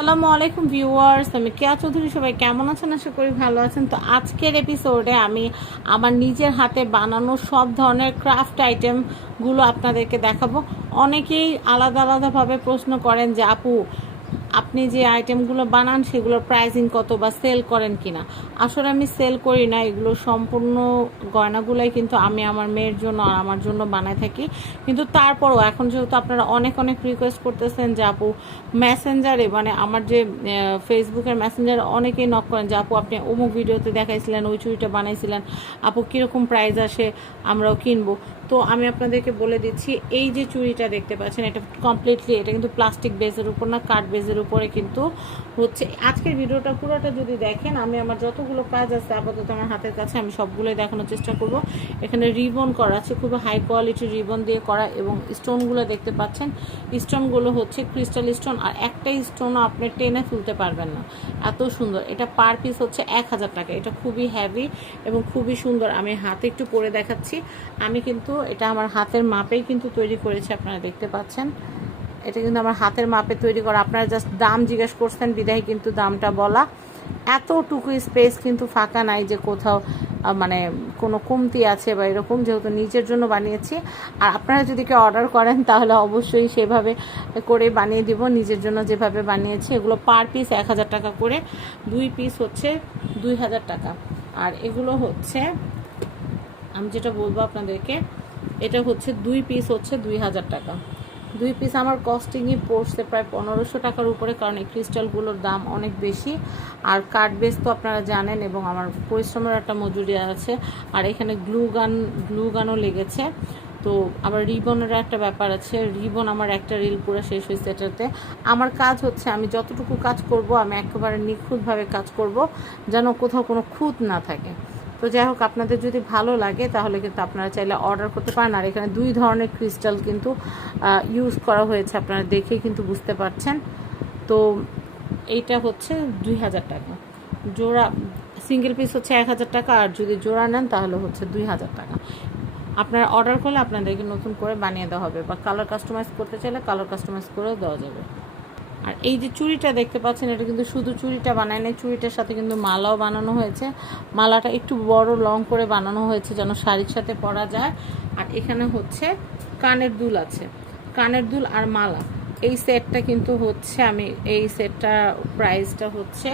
আসসালামু আলাইকুম ভিউয়ার্স, আমি কেয়া চৌধুরী, সবাই কেমন আছেন? আশা করি ভালো আছেন। তো আজকের এপিসোডে আমি আমার নিজের হাতে বানানো সব ধরনের ক্রাফট আইটেমগুলো আপনাদেরকে দেখাবো। অনেকেই আলাদা আলাদাভাবে প্রশ্ন করেন যে, আপু আপনি যে আইটেমগুলো বানান, সেগুলোর প্রাইসিং কত বা সেল করেন কিনা? আসলে আমি সেল করি না, এগুলো সম্পূর্ণ গয়নাগুলোই কিন্তু আমি আমার মেয়ের জন্য আর আমার জন্য বানায় থাকি। কিন্তু তারপরও, এখন যেহেতু আপনারা অনেক অনেক রিকোয়েস্ট করতেছেন যে আপু মেসেঞ্জারে মানে আমার যে ফেসবুকের মেসেঞ্জারে অনেকেই নক করেন যে, আপু, আপনি অমুক ভিডিওতে দেখাইছিলেন, ওই চুড়িটা বানাইছিলেন, আপু, কীরকম প্রাইস আসে, আমরাও কিনবো। তো আমি আপনাদেরকে বলে দিচ্ছি, এই যে চুড়িটা দেখতে পাচ্ছেন, এটা কমপ্লিটলি এটা কিন্তু প্লাস্টিক বেজের উপর না কাঠ বেজের উপরে কিন্তু হচ্ছে, আজকের ভিডিওটা পুরোটা যদি দেখেন, আমি আমার যতগুলো কাজ আছে আপাতত আমার হাতের কাছে, আমি সবগুলোই দেখানোর চেষ্টা করব। এখানে রিবন করা আছে খুবই হাই কোয়ালিটির রিবন দিয়ে করা এবং স্টোনগুলো দেখতে পাচ্ছেন। স্টোনগুলো হচ্ছে ক্রিস্টাল স্টোন আর একটা স্টোনও আপনি টেনে তুলতে পারবেন না। এত সুন্দর। এটা পার পিস হচ্ছে এক হাজার টাকা। এটা খুবই হ্যাভি এবং খুবই সুন্দর। আমি হাতে একটু পরে দেখাচ্ছি। আমি কিন্তু এটা আমার হাতের মাপেই কিন্তু তৈরি করেছি, আপনারা দেখতে পাচ্ছেন। এটা কিন্তু আমার হাতের মাপে তৈরি করা। আপনারা জাস্ট দাম জিজ্ঞেস করছেন, বিদায় কিন্তু দামটা বলা। এতটুকু স্পেস কিন্তু ফাঁকা নাই যে কোথাও মানে কোনো কমতি আছে বা এরকম, যেহেতু নিজের জন্য বানিয়েছি। আর আপনারা যদি কেউ অর্ডার করেন, তাহলে অবশ্যই সেভাবে করে বানিয়ে দিব। নিজের জন্য যেভাবে বানিয়েছি, এগুলো পার পিস এক হাজার টাকা করে। দুই পিস হচ্ছে দুই হাজার টাকা। আর এগুলো হচ্ছে, আমি যেটা বলব আপনাদেরকে, এটা হচ্ছে দুই পিস হচ্ছে দুই হাজার টাকা। দুই পিস আমার কস্টিংই পড়ছে প্রায় পনেরোশো টাকার উপরে, কারণ এই ক্রিস্টালগুলোর দাম অনেক বেশি। আর কাঠ বেস তো আপনারা জানেন এবং আমার পরিশ্রমের একটা মজুরি আছে। আর এখানে গ্লু গান গ্লু গানও লেগেছে। তো আবার রিবনের একটা ব্যাপার আছে। রিবন আমার একটা রিল পুরো শেষ হয়েছে এটাতে। আমার কাজ হচ্ছে আমি যতটুকু কাজ করব, আমি একেবারে নিখুঁতভাবে কাজ করব, যেন কোথাও কোনো খুঁত না থাকে। তো যাই হোক, আপনাদের যদি ভালো লাগে, তাহলে কিন্তু আপনারা চাইলে অর্ডার করতে পারেন। আর এখানে দুই ধরনের ক্রিস্টাল কিন্তু ইউজ করা হয়েছে। আপনারা দেখেই কিন্তু বুঝতে পারছেন। তো এইটা হচ্ছে দুই হাজার টাকা। জোড়া সিঙ্গেল পিস হচ্ছে এক হাজার টাকা, আর যদি জোড়া নেন, তাহলে হচ্ছে দুই হাজার টাকা। আপনারা অর্ডার করলে আপনাদেরকে নতুন করে বানিয়ে দেওয়া হবে, বা কালার কাস্টমাইজ করতে চাইলে কালার কাস্টমাইজ করেও দেওয়া যাবে। আর এই যে চুড়িটা দেখতে পাচ্ছেন, এটা কিন্তু শুধু চুড়িটা বানায় নাই, চুড়িটার সাথে কিন্তু মালাও বানানো হয়েছে। মালাটা একটু বড়, লং করে বানানো হয়েছে যেন শাড়ির সাথে পরা যায়। আর এখানে হচ্ছে কানের দুল আছে, কানের দুল আর মালা। এই সেটটা কিন্তু হচ্ছে, আমি এই সেটটা প্রাইসটা হচ্ছে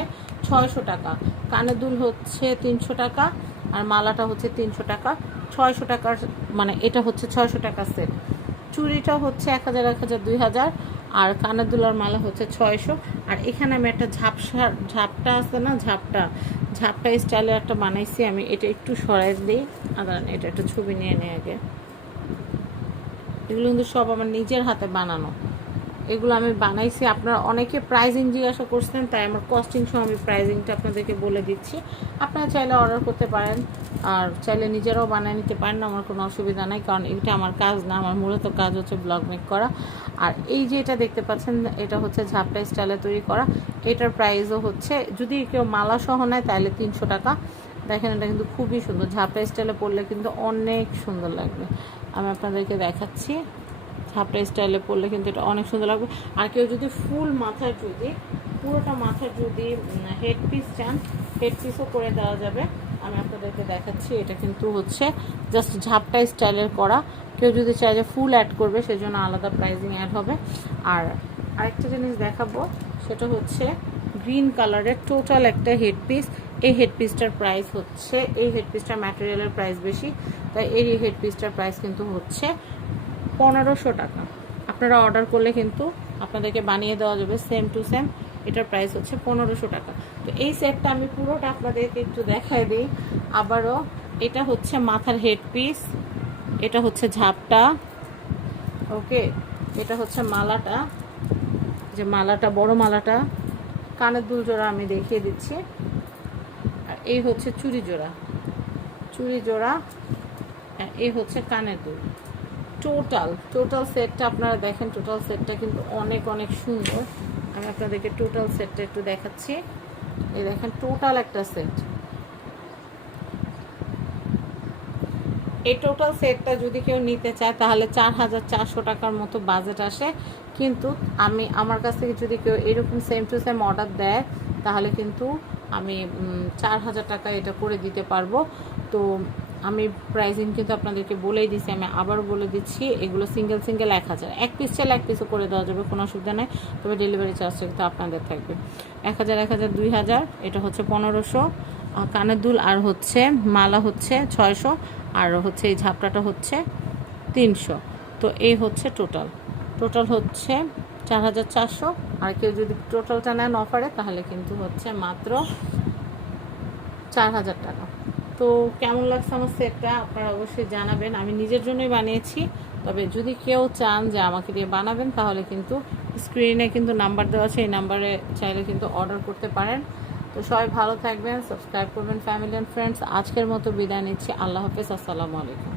ছয়শো টাকা। কানের দুল হচ্ছে তিনশো টাকা আর মালাটা হচ্ছে তিনশো টাকা। ছয়শো টাকার মানে এটা হচ্ছে ছয়শো টাকা সেট। চুড়িটা হচ্ছে এক হাজার এক হাজার, দুই হাজার, আর কানের দুলার মালা হচ্ছে ছয়শো। আর এখানে আমি একটা ঝাপসা, ঝাপটা আছে না? ঝাপটা ঝাপটা স্টাইলে একটা বানাইছি আমি। এটা একটু সরাই দিই। আর এটা একটা ছবি নিয়ে নিই আগে। এগুলো কিন্তু সব আমার নিজের হাতে বানানো। এগুলো আমি বানাইছি। আপনারা অনেকে প্রাইজিং জিজ্ঞাসা করছেন, তাই আমার কস্টিং সহ আমি প্রাইজিংটা আপনাদেরকে বলে দিচ্ছি। আপনারা চাইলে অর্ডার করতে পারেন। আর চাইলে নিজেরাও বানিয়ে নিতে পারেন, আমার কোনো অসুবিধা নাই, কারণ এটা আমার কাজ না, আমার মূলত কাজ হচ্ছে ব্লগ মেক করা। আর এই যে এটা দেখতে পাচ্ছেন, এটা হচ্ছে ঝাপটা স্টাইলে তৈরি করা। এটার প্রাইসও হচ্ছে, যদি কেউ মালা সহ নেয়, তাহলে তিনশো টাকা। দেখেন, এটা কিন্তু খুবই সুন্দর, ঝাপটা স্টাইলে পরলে কিন্তু অনেক সুন্দর লাগবে। আমি আপনাদেরকে দেখাচ্ছি, ঝাপটা স্টাইলে পরলে কিন্তু এটা অনেক সুন্দর লাগবে। আর কেউ যদি ফুল মাথায় যদি, পুরোটা মাথায় যদি হেড পিস চান হেড পিসও করে দেওয়া যাবে। আমি আপনাদেরকে দেখাচ্ছি, এটা কিন্তু হচ্ছে জাস্ট ঝাপটা স্টাইলের করা। কেউ যদি চায় যে ফুল অ্যাড করবে, সেজন্য আলাদা প্রাইজিং অ্যাড হবে। আর আরেকটা জিনিস দেখাবো, সেটা হচ্ছে গ্রিন কালারের টোটাল একটা হেড পিস এই হেড পিসটার প্রাইস হচ্ছে, এই হেড পিসটার ম্যাটেরিয়ালের প্রাইস বেশি, তাই এই হেড পিসটার প্রাইস কিন্তু হচ্ছে পনেরোশো টাকা। আপনারা অর্ডার করলে কিন্তু আপনাদেরকে বানিয়ে দেওয়া যাবে সেম টু সেম এটার প্রাইস হচ্ছে পনেরোশো টাকা। তো এই সেটটা আমি পুরোটা আপনাদেরকে একটু দেখাই দিই। আবারও এটা হচ্ছে মাথার হেড পিস এটা হচ্ছে ঝাপটা ওকে এটা হচ্ছে মালাটা, যে মালাটা, বড় মালাটা, কানের দুল জোড়া আমি দেখিয়ে দিচ্ছি। আর এই হচ্ছে চুড়ি জোড়া। চুড়ি জোড়া এই হচ্ছে কানের দুল। টোটাল টোটাল সেটটা আপনারা দেখেন টোটাল সেটটা কিন্তু অনেক অনেক সুন্দর। আমি আপনাদেরকে টোটাল সেটটা একটু দেখাচ্ছি। এই দেখেন টোটাল একটা সেট এই টোটাল সেটটা যদি কেউ নিতে চায়, তাহলে চার হাজার চারশো টাকার মতো বাজেট আসে। কিন্তু আমি, আমার কাছ থেকে যদি কেউ এরকম সেম টু সেম অর্ডার দেয়, তাহলে কিন্তু আমি চার হাজার টাকা এটা করে দিতে পারব। তো আমি প্রাইসিং কিন্তু আপনাদেরকে বলেই দিচ্ছি আমি আবার বলে দিচ্ছি, এগুলো সিঙ্গেল সিঙ্গেল এক হাজার। এক পিস চাইলে এক পিসও করে দেওয়া যাবে, কোনো অসুবিধা নেই। তবে ডেলিভারি চার্জটা কিন্তু আপনাদের থাকবে। এক হাজার এক হাজার, দুই হাজার, এটা হচ্ছে পনেরোশো। কানের দুল আর হচ্ছে মালা হচ্ছে ছয়শো, আর হচ্ছে এই ঝাপটাটা হচ্ছে তিনশো। তো এই হচ্ছে টোটাল টোটাল হচ্ছে চার হাজার চারশো। আর কেউ যদি টোটালটা নেন অফারে তাহলে কিন্তু হচ্ছে মাত্র চার হাজার টাকা। তো কেমন লাগছে আমার সেটটা আপনারা অবশ্যই জানাবেন। আমি নিজের জন্যই বানিয়েছি, তবে যদি কেউ চান যে আমাকে দিয়ে বানাবেন, তাহলে কিন্তু স্ক্রিনে কিন্তু নাম্বার দেওয়া আছে, এই নাম্বারে চাইলে কিন্তু অর্ডার করতে পারেন। তো সবাই ভালো থাকবেন, সাবস্ক্রাইব করবেন, ফ্যামিলি অ্যান্ড ফ্রেন্ডস। আজকের মতো বিদায় নিচ্ছি। আল্লাহ হাফেজ, আসসালামু আলাইকুম।